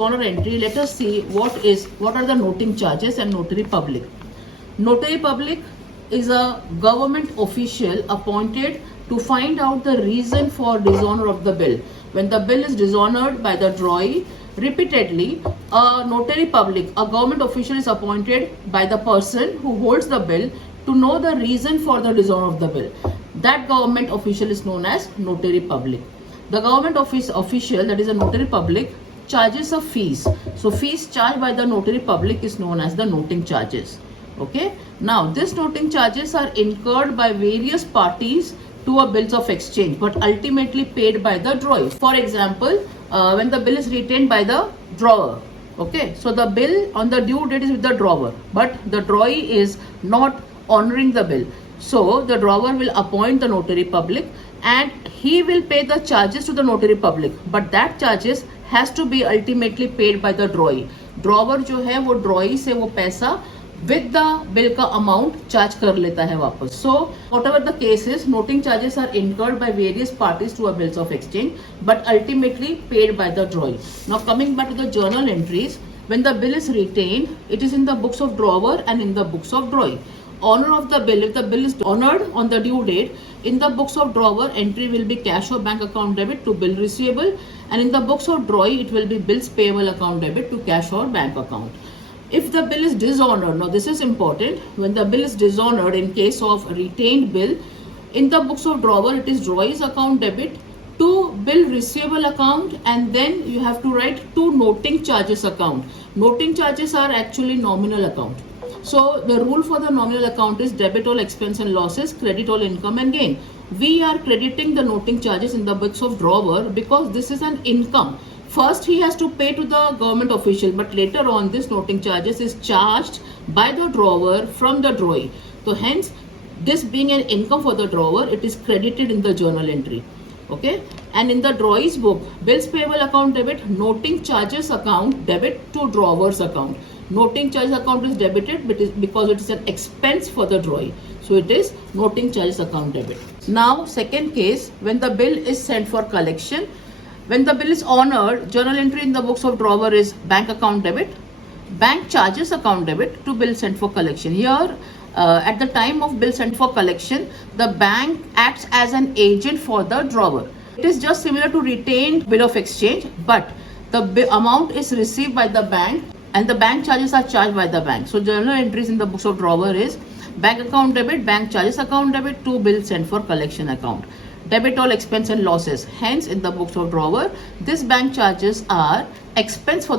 Dishonour entry, let us see what are the noting charges and notary public. Notary public is a government official appointed to find out the reason for dishonor of the bill. When the bill is dishonored by the drawee repeatedly, a notary public, a government official, is appointed by the person who holds the bill to know the reason for the dishonor of the bill. That government official is known as notary public. The government official, that is a notary public, charges of fees. So fees charged by the notary public is known as the noting charges. Okay. Now these noting charges are incurred by various parties to a bills of exchange, but ultimately paid by the drawee. For example, when the bill is retained by the drawer. Okay. So the bill on the due date is with the drawer, but the drawee is not honoring the bill. So the drawer will appoint the notary public and he will pay the charges to the notary public, but that charges has to be ultimately paid by the drawee. Drawer जो है वो drawee से वो पैसा with the bill का amount charge कर लेता है वापस. So whatever the case is, noting charges are incurred by various parties to a bills of exchange, but ultimately paid by the drawee. Now coming back to the journal entries, when the bill is retained, it is in the books of drawer and in the books of drawee. Honor of the bill, if the bill is honored on the due date, in the books of drawer entry will be cash or bank account debit to bill receivable, and in the books of drawee it will be bills payable account debit to cash or bank account. If the bill is dishonored, now this is important, when the bill is dishonored in case of retained bill, in the books of drawer it is drawee's account debit to bill receivable account, and then you have to write to noting charges account. Noting charges are actually nominal account. So the rule for the nominal account is debit all expense and losses, credit all income and gain. We are crediting the noting charges in the books of drawer because this is an income. First he has to pay to the government official, but later on this noting charges is charged by the drawer from the drawee. So hence this being an income for the drawer, it is credited in the journal entry. Okay, and in the drawee's book, bills payable account debit, noting charges account debit to drawer's account. Noting charges account is debited because it is an expense for the drawee. So it is noting charges account debit. Now second case, when the bill is sent for collection. When the bill is honored, journal entry in the books of drawer is bank account debit, bank charges account debit to bill sent for collection. Here at the time of bill sent for collection, the bank acts as an agent for the drawer. It is just similar to retained bill of exchange, but the amount is received by the bank and the bank charges are charged by the bank. So journal entries in the books of drawer is bank account debit, bank charges account debit to bill sent for collection account. Debit all expense and losses. Hence in the books of drawer, these bank charges are expense for